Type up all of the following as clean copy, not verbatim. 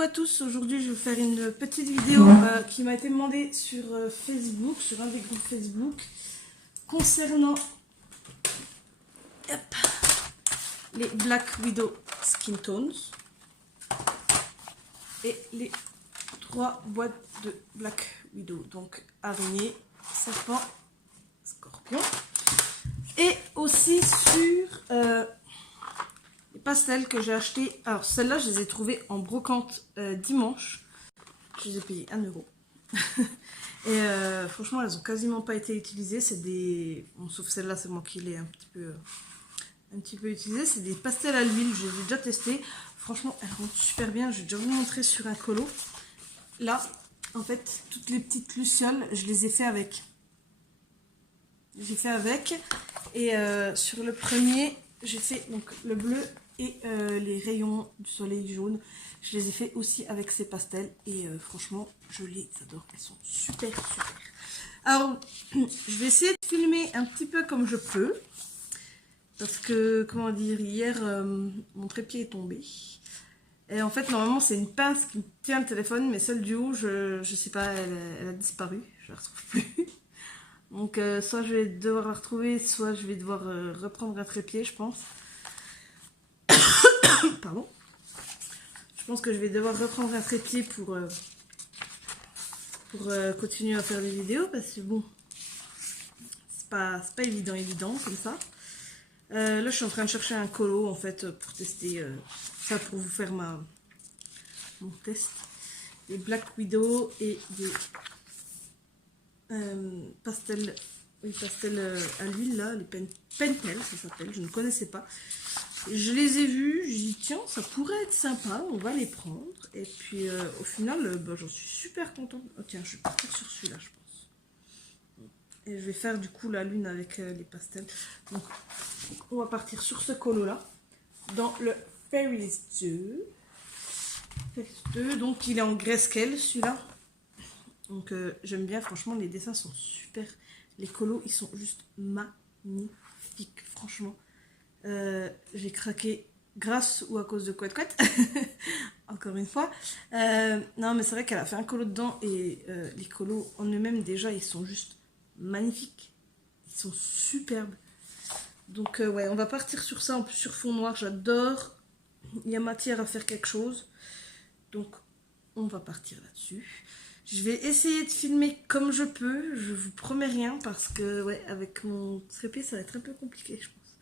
Coucou à tous, aujourd'hui je vais faire une petite vidéo qui m'a été demandée sur Facebook, sur un des groupes Facebook, concernant les Black Widow Skin Tones et les 3 boîtes de Black Widow, donc araignée, serpent, scorpion, et aussi sur les pastels que j'ai acheté. Alors celles-là je les ai trouvées en brocante dimanche, je les ai payées 1 euro. Et franchement elles ont quasiment pas été utilisées, c'est des... Bon, sauf celle-là, c'est moi qui l'ai un petit peu utilisée, c'est des pastels à l'huile, je les ai déjà testés. Franchement elles rendent super bien, je vais déjà vous montrer sur un colo. Là, en fait, toutes les petites lucioles, je les ai fait avec. Et sur le premier, j'ai fait donc le bleu et les rayons du soleil jaune. Je les ai fait aussi avec ces pastels et franchement, je les adore. Elles sont super. Alors, je vais essayer de filmer un petit peu comme je peux. Parce que, comment dire, hier, mon trépied est tombé. Et en fait, normalement, c'est une pince qui tient le téléphone, mais celle du haut, je sais pas, elle a disparu. Je la retrouve plus. Donc, soit je vais devoir la retrouver, soit je vais devoir reprendre un trépied, je pense. Pardon. Je pense que je vais devoir reprendre un trépied pour continuer à faire des vidéos, parce que bon, c'est pas évident comme ça. Là, je suis en train de chercher un colo, en fait, pour tester ça, pour vous faire mon test. Des Black Widow et des pastels à l'huile, là, les Pentel, ça s'appelle, je ne connaissais pas. Je les ai vus, j'ai dit tiens, ça pourrait être sympa, on va les prendre. Et puis au final, bah, j'en suis super contente. Oh, tiens, je vais partir sur celui-là, je pense. Et je vais faire du coup la lune avec les pastels. Donc, on va partir sur ce colo-là, dans le Fairies 2. Donc, il est en grayscale, celui-là. Donc, j'aime bien, franchement, les dessins sont super. Les colos, ils sont juste magnifiques, franchement. J'ai craqué grâce ou à cause de Couette Couette. Encore une fois. Non, mais c'est vrai qu'elle a fait un colo dedans et les colos en eux-mêmes, déjà, ils sont juste magnifiques. Ils sont superbes. Donc, ouais, on va partir sur ça. En plus, sur fond noir, j'adore. Il y a matière à faire quelque chose. Donc, on va partir là-dessus. Je vais essayer de filmer comme je peux. Je vous promets rien parce que, ouais, avec mon trépied, ça va être un peu compliqué, je pense.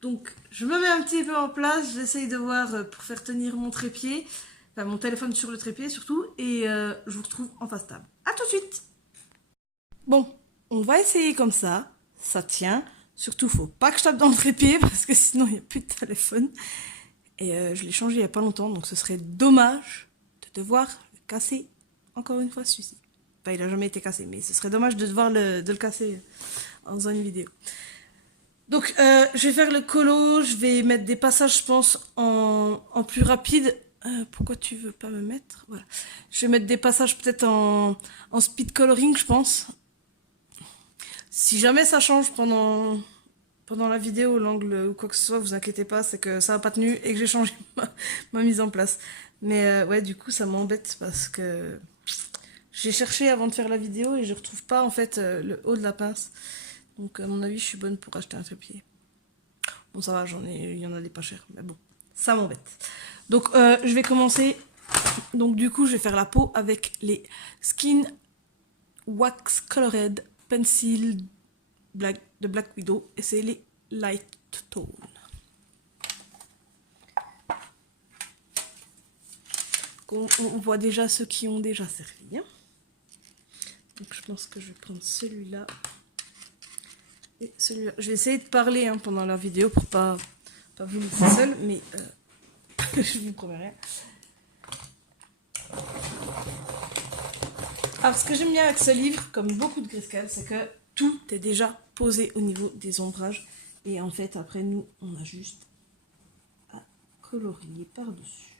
Donc, je me mets un petit peu en place. J'essaye de voir pour faire tenir mon trépied. Enfin, mon téléphone sur le trépied, surtout. Et je vous retrouve en face table. A tout de suite! Bon, on va essayer comme ça. Ça tient. Surtout, faut pas que je tape dans le trépied parce que sinon, il n'y a plus de téléphone. Et je l'ai changé il n'y a pas longtemps, donc ce serait dommage de devoir le casser encore une fois celui-ci. Enfin, il n'a jamais été cassé, mais ce serait dommage de devoir le casser en faisant une vidéo. Donc, je vais faire le colo, je vais mettre des passages, je pense, en plus rapide. Pourquoi tu veux pas me mettre? Voilà. Je vais mettre des passages peut-être en speed coloring, je pense. Si jamais ça change pendant la vidéo, l'angle ou quoi que ce soit, vous inquiétez pas, c'est que ça n'a pas tenu et que j'ai changé ma mise en place. Mais ouais, du coup, ça m'embête parce que j'ai cherché avant de faire la vidéo et je retrouve pas en fait le haut de la pince. Donc à mon avis, je suis bonne pour acheter un trépied. Bon, ça va, il y en a des pas chers, mais bon, ça m'embête. Donc je vais commencer. Donc du coup, je vais faire la peau avec les Skin Wax Colored Pencil de Black Widow et c'est les Light Tone. On voit déjà ceux qui ont déjà servi. Hein. Donc je pense que je vais prendre celui-là et celui-là. Je vais essayer de parler pendant la vidéo pour pas vous laisser seul, mais je vous promets rien. Alors ce que j'aime bien avec ce livre, comme beaucoup de grayscale, c'est que tout est déjà posé au niveau des ombrages. Et en fait, après nous, on a juste à colorier par-dessus.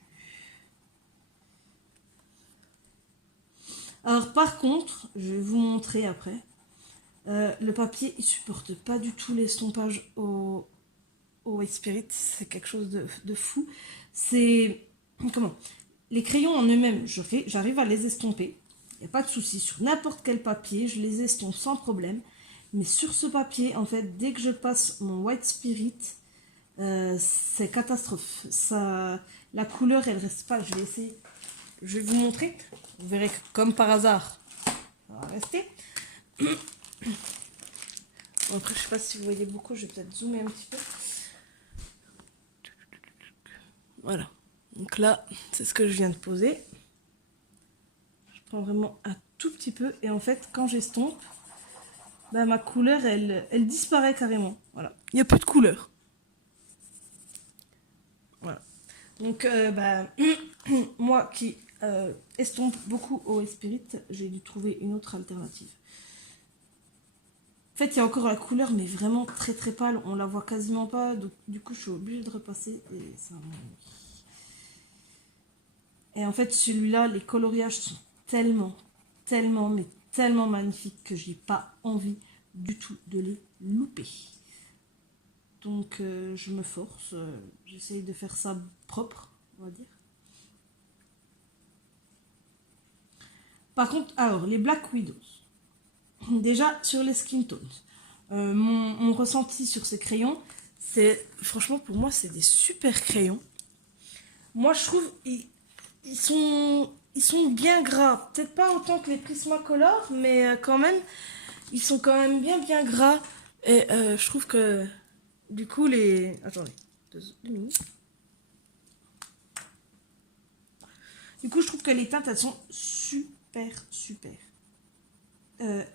Alors par contre, je vais vous montrer après. Le papier, il supporte pas du tout l'estompage au White Spirit. C'est quelque chose de fou. C'est... Comment ? les crayons en eux-mêmes, j'arrive à les estomper. Il n'y a pas de souci. Sur n'importe quel papier, je les estompe sans problème. Mais sur ce papier, en fait, dès que je passe mon White Spirit, c'est catastrophe. Ça, la couleur, elle reste pas. Je vais essayer. Je vais vous montrer. Vous verrez que, comme par hasard, ça va rester. Après, je sais pas si vous voyez beaucoup. Je vais peut-être zoomer un petit peu. Voilà. Donc là, c'est ce que je viens de poser. Je prends vraiment un tout petit peu. Et en fait, quand j'estompe, bah, ma couleur, elle disparaît carrément. Voilà. Il n'y a plus de couleur. Voilà. Donc, bah, moi qui estompe beaucoup au Spirit, j'ai dû trouver une autre alternative. En fait, il y a encore la couleur, mais vraiment très très pâle. On la voit quasiment pas. Donc, du coup, je suis obligée de repasser. Et ça... Et en fait, celui-là, les coloriages sont mais tellement magnifiques que j'ai pas envie du tout de les louper. Donc, je me force. J'essaye de faire ça propre, on va dire. Par contre, alors, les Black Widows. Déjà, sur les skin tones. Mon ressenti sur ces crayons, c'est... Franchement, pour moi, c'est des super crayons. Moi, je trouve... Ils sont bien gras. Peut-être pas autant que les Prismacolor, mais quand même, ils sont quand même bien gras. Et je trouve que, du coup, les... Attendez, 2 minutes. Du coup, je trouve que les teintes, elles sont super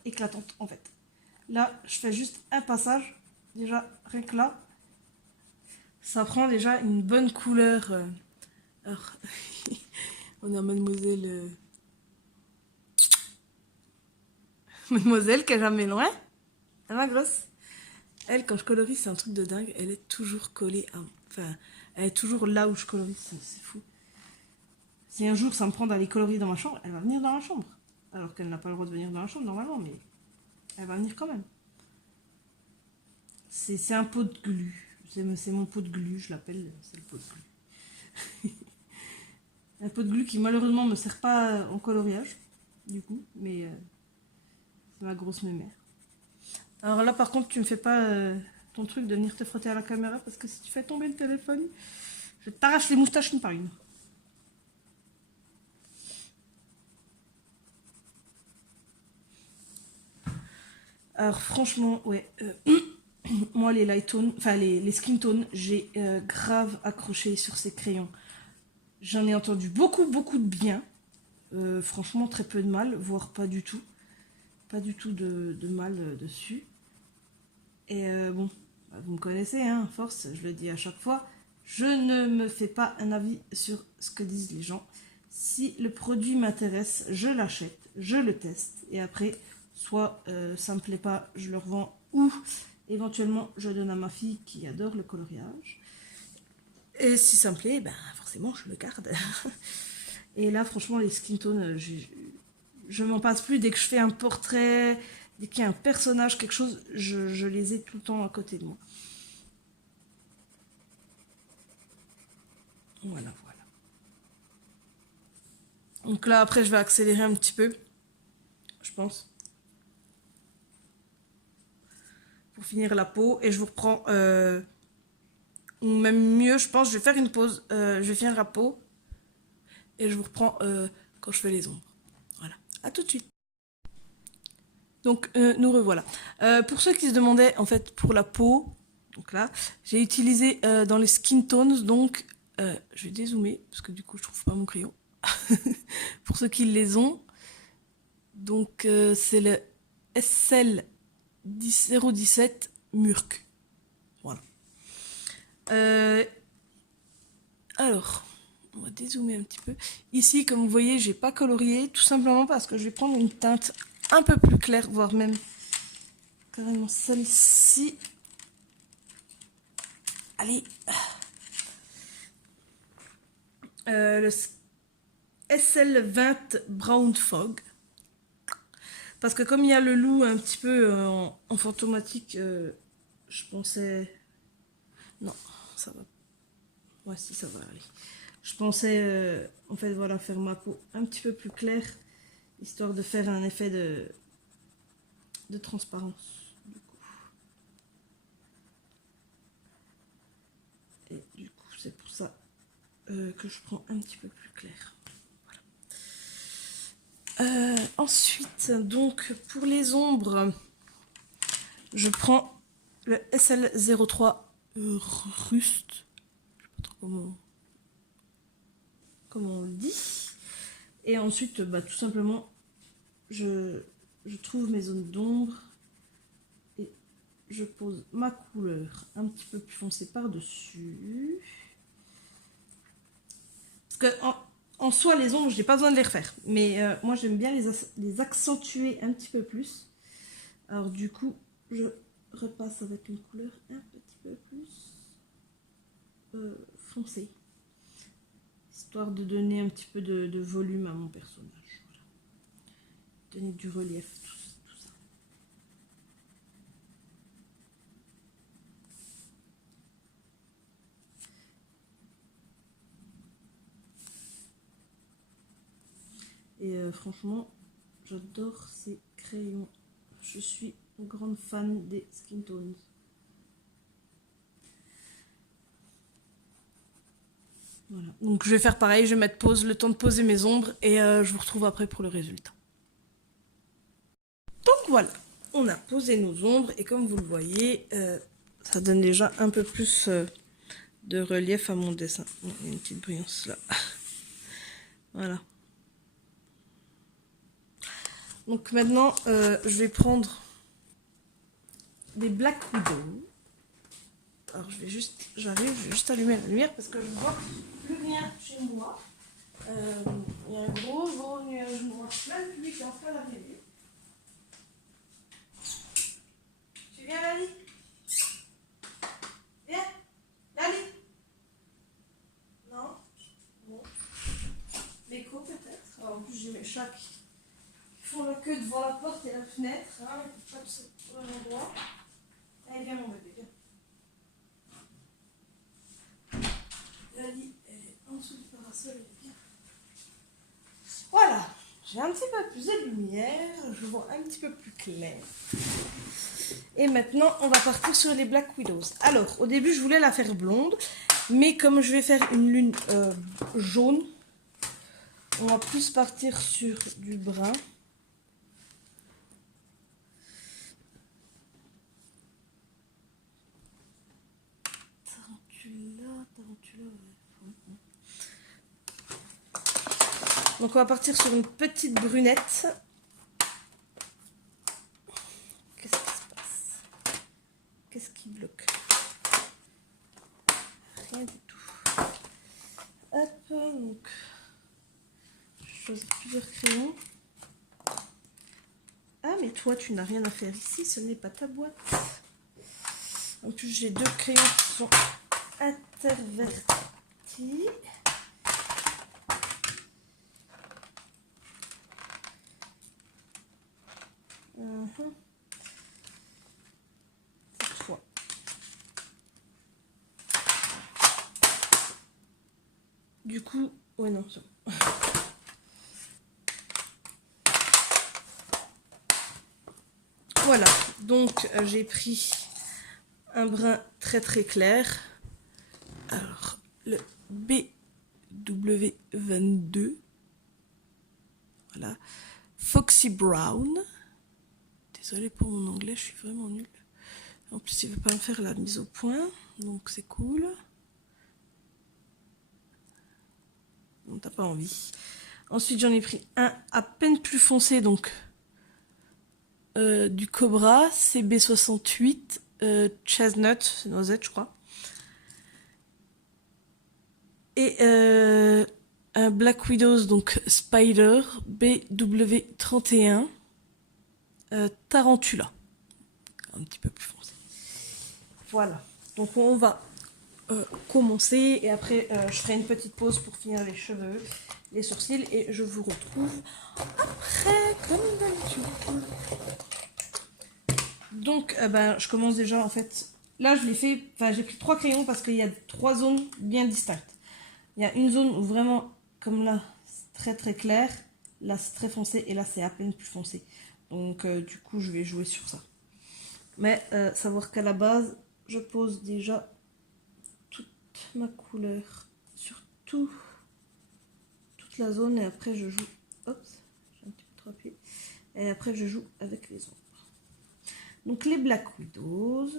éclatantes, en fait. Là, je fais juste un passage. Déjà, rien que là, ça prend déjà une bonne couleur. Alors, on a Mademoiselle... Mademoiselle qui est jamais loin. Elle va grosse. Elle, quand je colorie, c'est un truc de dingue. Elle est toujours collée à... Enfin, elle est toujours là où je colorie. C'est fou. Si un jour ça me prend d'aller colorier dans ma chambre, elle va venir dans ma chambre. Alors qu'elle n'a pas le droit de venir dans la chambre normalement, mais elle va venir quand même. C'est un pot de glu. C'est mon pot de glu, je l'appelle. C'est le pot de glu. Un pot de glu qui malheureusement ne me sert pas en coloriage, du coup, mais c'est ma grosse mémère. Alors là, par contre, tu me fais pas ton truc de venir te frotter à la caméra parce que si tu fais tomber le téléphone, je t'arrache les moustaches une par une. Alors franchement, ouais, moi les light tones, enfin les skin tones, j'ai grave accroché sur ces crayons. J'en ai entendu beaucoup de bien. Franchement, très peu de mal, voire pas du tout. Pas du tout de mal dessus. Et bon, bah, vous me connaissez, hein, force, je le dis à chaque fois, je ne me fais pas un avis sur ce que disent les gens. Si le produit m'intéresse, je l'achète, je le teste, et après, soit ça me plaît pas, je le revends, ou éventuellement je donne à ma fille qui adore le coloriage. Et si ça me plaît, ben forcément je le garde. Et là, franchement, les skin tones, je m'en passe plus. Dès que je fais un portrait, dès qu'il y a un personnage, quelque chose, je les ai tout le temps à côté de moi. Voilà. Donc là, après, je vais accélérer un petit peu, je pense, pour finir la peau. Et je vous reprends, ou même mieux, je pense, je vais faire une pause. Je vais finir la peau. Et je vous reprends quand je fais les ombres. Voilà, à tout de suite. Donc, nous revoilà. Pour ceux qui se demandaient, en fait, pour la peau, donc là, j'ai utilisé dans les skin tones, donc, je vais dézoomer, parce que du coup, je trouve pas mon crayon. Pour ceux qui les ont, donc, c'est le SL 017 Murk. Voilà. Alors, on va dézoomer un petit peu. Ici, comme vous voyez, j'ai pas colorié, tout simplement parce que je vais prendre une teinte un peu plus claire, voire même carrément celle-ci. Allez. Le SL20 Brown Fog. Parce que comme il y a le loup un petit peu en fantomatique, je pensais... Non, ça va. Ouais, si, ça va aller. Je pensais en fait voilà faire ma peau un petit peu plus claire, histoire de faire un effet de transparence. Du coup. Et du coup c'est pour ça que je prends un petit peu plus clair. Voilà. Ensuite donc pour les ombres, je prends le SL03 Rust. Je sais pas trop comment on le dit. Et ensuite, bah, tout simplement, je trouve mes zones d'ombre et je pose ma couleur un petit peu plus foncée par-dessus. Parce que en soi, les ombres, j'ai pas besoin de les refaire. Mais moi, j'aime bien les accentuer un petit peu plus. Alors du coup, je repasse avec une couleur un petit peu plus foncée. Histoire de donner un petit peu de volume à mon personnage. Voilà. Donner du relief, tout ça. Et franchement, j'adore ces crayons. Je suis une grande fan des skin tones. Voilà. Donc je vais faire pareil, je vais mettre pause, le temps de poser mes ombres et je vous retrouve après pour le résultat. Donc voilà, on a posé nos ombres et comme vous le voyez, ça donne déjà un peu plus de relief à mon dessin. Bon, il y a une petite brillance là. Voilà. Donc maintenant, je vais prendre des Black Widow. Alors je vais juste allumer la lumière parce que je ne vois plus rien chez moi. Il y a un gros nuage noir, plein de pluie qui est en train d'arriver. Tu viens, Lali? Viens, Lali? Non? Bon. L'écho peut-être. Alors, en plus j'ai mes chats qui font la queue devant la porte et la fenêtre. Hein, ils tapent sur un endroit. Allez, viens mon bébé, viens. Lali, elle est en dessous du parasol, elle est bien. Voilà, j'ai un petit peu plus de lumière, je vois un petit peu plus clair. Et maintenant, on va partir sur les Black Widows. Alors, au début, je voulais la faire blonde, mais comme je vais faire une lune jaune, on va plus partir sur du brun. Tarantula, ouais. Donc on va partir sur une petite brunette. Qu'est-ce qui se passe? Qu'est-ce qui bloque? Rien du tout. Hop, donc je choisis plusieurs crayons. Ah mais toi tu n'as rien à faire ici, ce n'est pas ta boîte. En plus j'ai deux crayons qui sont intervertis. Cette fois. Du coup, ouais non, c'est bon. Voilà, donc j'ai pris un brun très très clair. Alors, le BW22. Voilà. Foxy Brown. Désolée pour mon anglais, je suis vraiment nulle. En plus, il ne veut pas me faire la mise au point, donc c'est cool. On n'a pas envie. Ensuite, j'en ai pris un à peine plus foncé, donc du Cobra, CB68, Chestnut, c'est noisette, je crois. Et un Black Widows, donc Spider, BW31, Tarantula. Un petit peu plus foncé. Voilà. Donc on va commencer et après je ferai une petite pause pour finir les cheveux, les sourcils et je vous retrouve après comme d'habitude. Donc je commence déjà en fait. Là je l'ai fait, enfin j'ai pris 3 crayons parce qu'il y a 3 zones bien distinctes. Il y a une zone où vraiment, comme là, c'est très très clair. Là, c'est très foncé et là, c'est à peine plus foncé. Donc, du coup, je vais jouer sur ça. Mais savoir qu'à la base, je pose déjà toute ma couleur sur toute la zone et après, je joue. Hop, j'ai un petit peu trop appuyé. Et après, je joue avec les ombres. Donc, les Black Widows,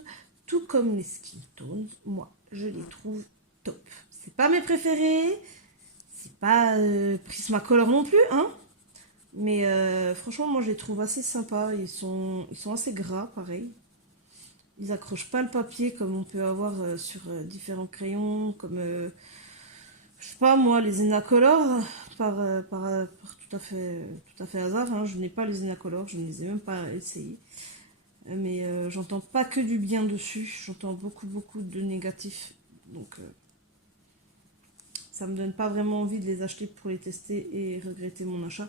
tout comme les Skin Tones, moi, je les trouve top. C'est pas mes préférés. C'est pas Prismacolor non plus, hein. Mais franchement, moi, je les trouve assez sympas. Ils sont assez gras, pareil. Ils accrochent pas le papier comme on peut avoir sur différents crayons, comme, je sais pas moi, les Enacolor, par tout à fait hasard. Hein. Je n'ai pas les Enacolor, je ne les ai même pas essayés. Mais j'entends pas que du bien dessus, j'entends beaucoup de négatifs. Donc ça me donne pas vraiment envie de les acheter pour les tester et regretter mon achat.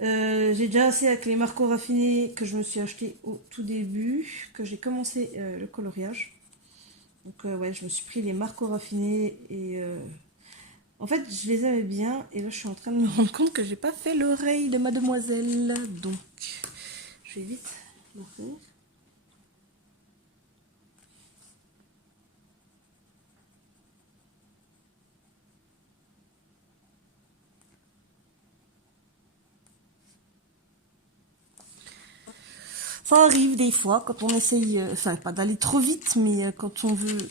J'ai déjà assez avec les marcos raffinés que je me suis acheté au tout début, que j'ai commencé le coloriage. Donc ouais, je me suis pris les marcos raffinés et en fait je les aimais bien et là je suis en train de me rendre compte que j'ai pas fait l'oreille de mademoiselle. Donc je vais vite le faire. Ça arrive des fois quand on essaye, enfin pas d'aller trop vite, mais quand on veut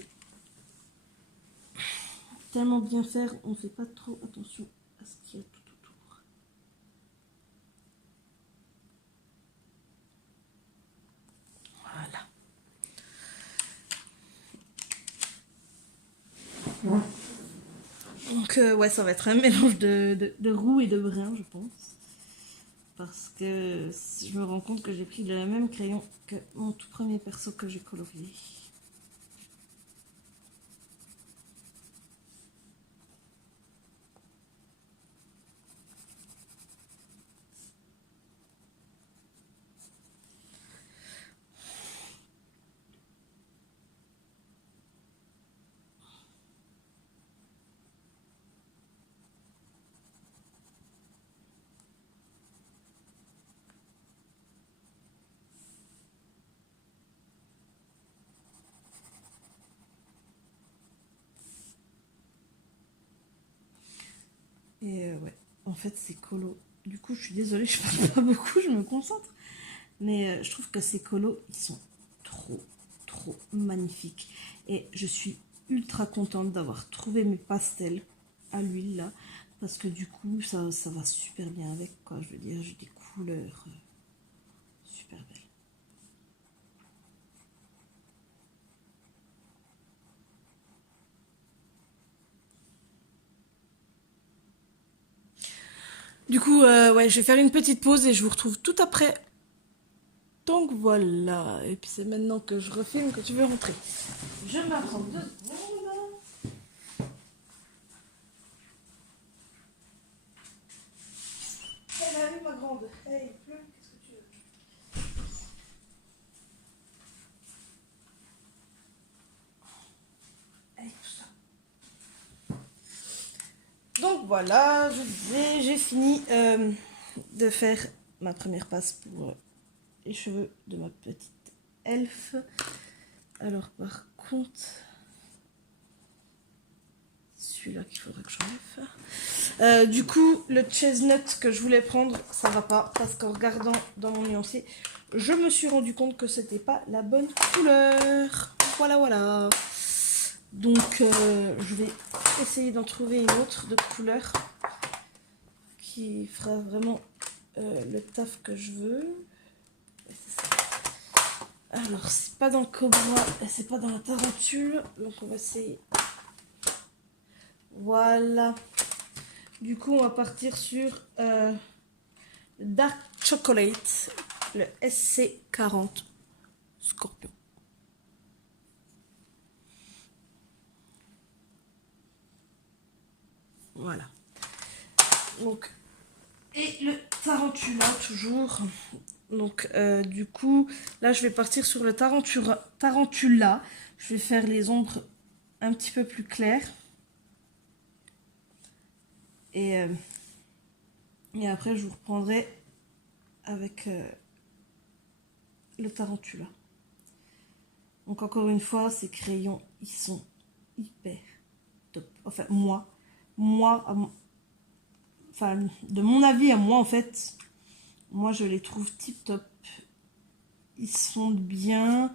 tellement bien faire, on ne fait pas trop attention à ce qu'il y a tout autour. Voilà. Donc ouais, ça va être un mélange de roux et de brun, je pense. Parce que je me rends compte que j'ai pris le même crayon que mon tout premier perso que j'ai colorié. Et ouais, en fait c'est colo. Du coup je suis désolée, je parle pas beaucoup, je me concentre. Mais je trouve que ces colos, ils sont trop magnifiques. Et je suis ultra contente d'avoir trouvé mes pastels à l'huile là. Parce que du coup, ça va super bien avec, quoi. Je veux dire, j'ai des couleurs super belles. Du coup, ouais, je vais faire une petite pause et je vous retrouve tout après. Donc voilà, et puis c'est maintenant que je refilme que tu veux rentrer. Je m'apprends 2 secondes. Elle a vu ma grande. Hey, pleut, qu'est-ce que tu veux? Allez, pousse ça. Donc voilà, j'ai fini de faire ma première passe pour les cheveux de ma petite elfe. Alors par contre, celui-là qu'il faudrait que j'enlève. Du coup, le chestnut que je voulais prendre, ça va pas parce qu'en regardant dans mon nuancier, je me suis rendu compte que c'était pas la bonne couleur. Voilà. Donc je vais essayer d'en trouver une autre de couleur qui fera vraiment le taf que je veux. Alors c'est pas dans le cobra et c'est pas dans la tarentule, donc on va essayer. Voilà. Du coup on va partir sur le Dark Chocolate, le SC40 Scorpion. Voilà. Donc, et le Tarantula toujours. Donc du coup, là je vais partir sur le Tarantula. Je vais faire les ombres un petit peu plus claires. Et, euh, et après, je vous reprendrai avec le Tarantula. Donc encore une fois, ces crayons, ils sont hyper top. Enfin, moi, enfin, de mon avis à moi, en fait, moi, je les trouve tip top. Ils sont bien,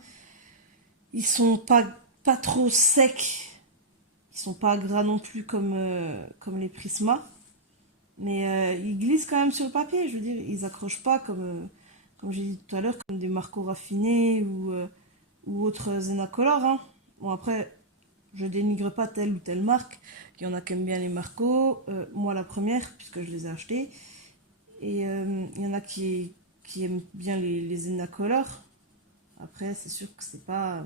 ils sont pas trop secs, ils sont pas gras non plus comme les Prisma, mais ils glissent quand même sur le papier. Je veux dire, ils accrochent pas comme j'ai dit tout à l'heure, comme des Marco raffinés ou autres Zenacolor. Hein. Bon, après, je dénigre pas telle ou telle marque. Il y en a qui aiment bien les Marco. Moi, la première, puisque je les ai achetés. Et il y en a qui aiment bien les Zenacolor. Après, c'est sûr que c'est pas.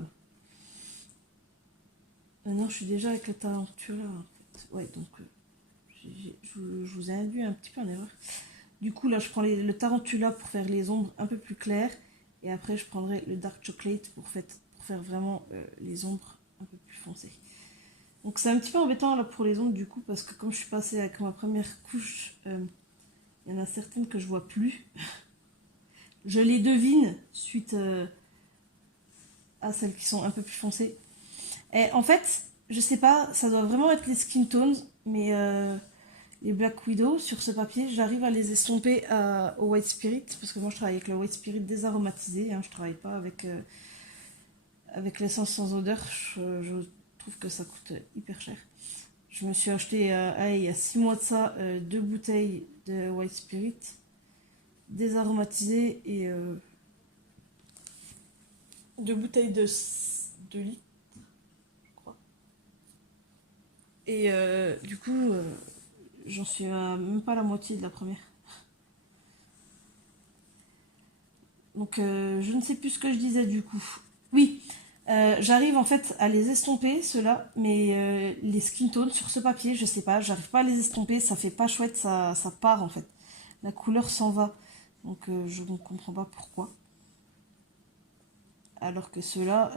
Non, je suis déjà avec le Tarantula. En fait. Ouais, donc je vous ai induit un petit peu en erreur. Du coup, là, je prends le Tarantula pour faire les ombres un peu plus claires. Et après, je prendrai le Dark Chocolate pour faire vraiment les ombres un peu plus foncées. Donc, c'est un petit peu embêtant là pour les ombres, du coup, parce que comme je suis passée avec ma première couche, il y en a certaines que je vois plus. Je les devine suite à celles qui sont un peu plus foncées. Et en fait, je sais pas, ça doit vraiment être les skin tones, mais les Black Widow sur ce papier, j'arrive à les estomper au White Spirit, parce que moi je travaille avec le White Spirit désaromatisé, hein, je travaille pas avec l'essence sans odeur, je trouve que ça coûte hyper cher. Je me suis acheté il y a 6 mois de ça 2 bouteilles de White Spirit désaromatisé et 2 bouteilles de 2 litres, je crois. Et du coup, j'en suis même pas à la moitié de la première. Donc je ne sais plus ce que je disais du coup. Oui, j'arrive en fait à les estomper ceux-là, mais les skin tones sur ce papier, je sais pas, j'arrive pas à les estomper, ça fait pas chouette, ça part en fait. La couleur s'en va, donc je ne comprends pas pourquoi. Alors que ceux-là,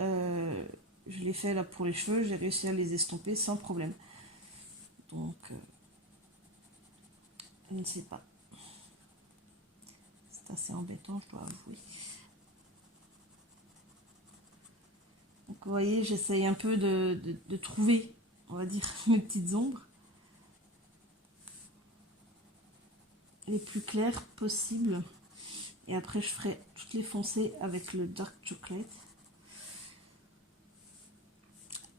je l'ai fait là pour les cheveux, j'ai réussi à les estomper sans problème. Donc je ne sais pas. C'est assez embêtant, je dois avouer. Donc vous voyez, j'essaye un peu de trouver, on va dire, mes petites ombres les plus claires possibles. Et après, je ferai toutes les foncées avec le Dark Chocolate.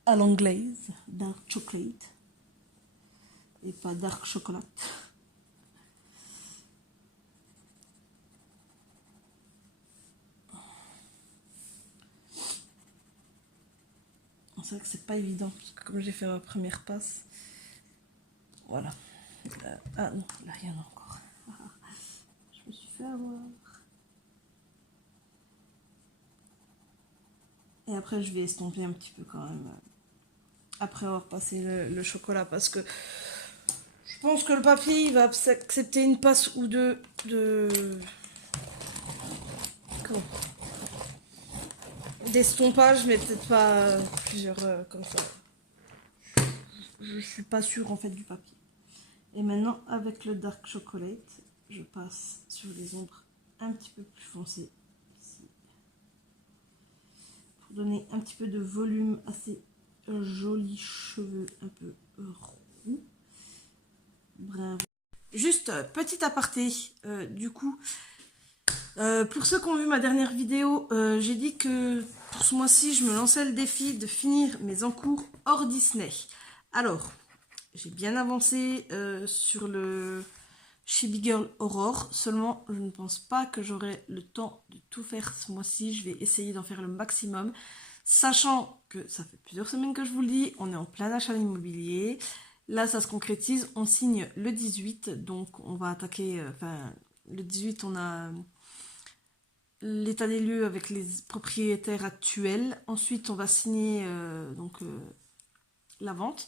À l'anglaise, Dark Chocolate. Et pas Dark Chocolat. C'est vrai que c'est pas évident, parce que comme j'ai fait ma première passe, voilà. Ah non, là il y en a encore. Je me suis fait avoir. Et après, je vais estomper un petit peu quand même. Après avoir passé le chocolat, parce que je pense que le papier il va accepter une passe ou deux comment d'estompage, mais peut-être pas plusieurs comme ça. Je suis pas sûre en fait du papier. Et maintenant, avec le Dark Chocolate, je passe sur les ombres un petit peu plus foncées ici, pour donner un petit peu de volume à ces jolis cheveux un peu roux. Bravo. Juste petit aparté, du coup, pour ceux qui ont vu ma dernière vidéo, j'ai dit que pour ce mois-ci, je me lançais le défi de finir mes encours hors Disney. Alors, j'ai bien avancé sur le Chibi Girl Aurore, seulement je ne pense pas que j'aurai le temps de tout faire ce mois-ci. Je vais essayer d'en faire le maximum, sachant que ça fait plusieurs semaines que je vous le dis, on est en plein achat immobilier. Là, ça se concrétise, on signe le 18, donc on va attaquer, le 18, on a l'état des lieux avec les propriétaires actuels. Ensuite, on va signer la vente.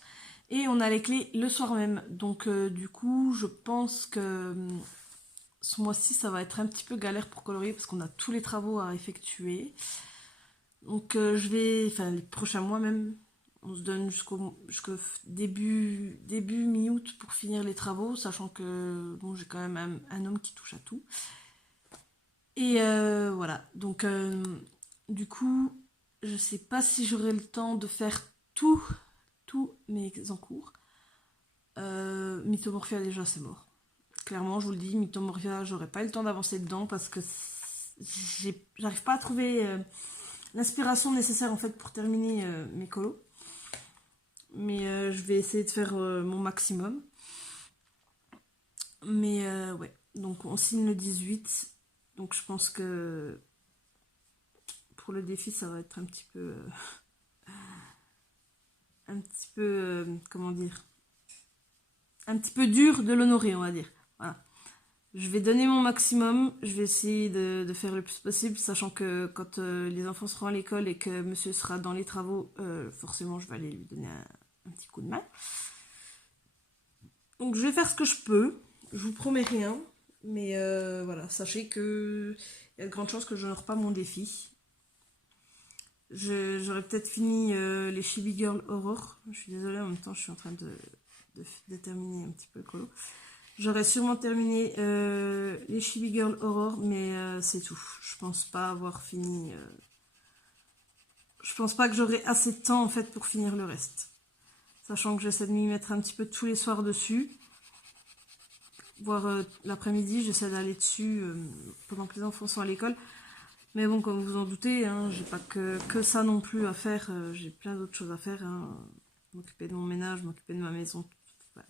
Et on a les clés le soir même. Donc du coup, je pense que ce mois-ci, ça va être un petit peu galère pour colorier parce qu'on a tous les travaux à effectuer. Donc je vais, enfin les prochains mois même, On se donne jusqu'au début mi-août pour finir les travaux, sachant que bon, j'ai quand même un homme qui touche à tout. Et voilà, donc du coup, je sais pas si j'aurai le temps de faire tous mes encours. Mythomorphia déjà c'est mort. Clairement, je vous le dis, Mythomorphia, j'aurais pas eu le temps d'avancer dedans parce que j'arrive pas à trouver l'inspiration nécessaire en fait pour terminer mes colos. Mais je vais essayer de faire mon maximum. Mais ouais, donc on signe le 18. Donc je pense que pour le défi, ça va être un petit peu... comment dire, un petit peu dur de l'honorer, on va dire. Voilà. Je vais donner mon maximum, je vais essayer de faire le plus possible, sachant que quand les enfants seront à l'école et que monsieur sera dans les travaux, forcément je vais aller lui donner un petit coup de main. Donc je vais faire ce que je peux, je vous promets rien, mais voilà, sachez que il y a de grandes chances que je n'aurai pas mon défi. J'aurais peut-être fini les Chibi Girl Horror. Je suis désolée, en même temps, je suis en train de terminer un petit peu le colo. J'aurais sûrement terminé les Chibi Girl Horror, mais c'est tout. Je pense pas avoir fini. Je pense pas que j'aurai assez de temps en fait pour finir le reste. Sachant que j'essaie de m'y mettre un petit peu tous les soirs dessus. Voire l'après-midi, j'essaie d'aller dessus pendant que les enfants sont à l'école. Mais bon, comme vous en doutez, hein, j'ai pas que ça non plus à faire. J'ai plein d'autres choses à faire. Hein. M'occuper de mon ménage, m'occuper de ma maison. Ouais.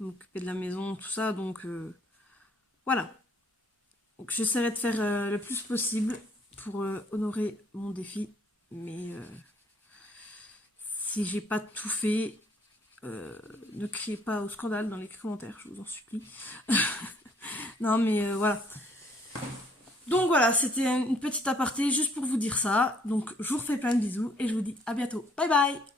M'occuper de la maison, tout ça. Donc voilà. Donc j'essaierai de faire le plus possible pour honorer mon défi. Mais si j'ai pas tout fait, ne criez pas au scandale dans les commentaires, je vous en supplie. Non mais voilà. Donc voilà, c'était une petite aparté juste pour vous dire ça. Donc je vous refais plein de bisous et je vous dis à bientôt. Bye bye!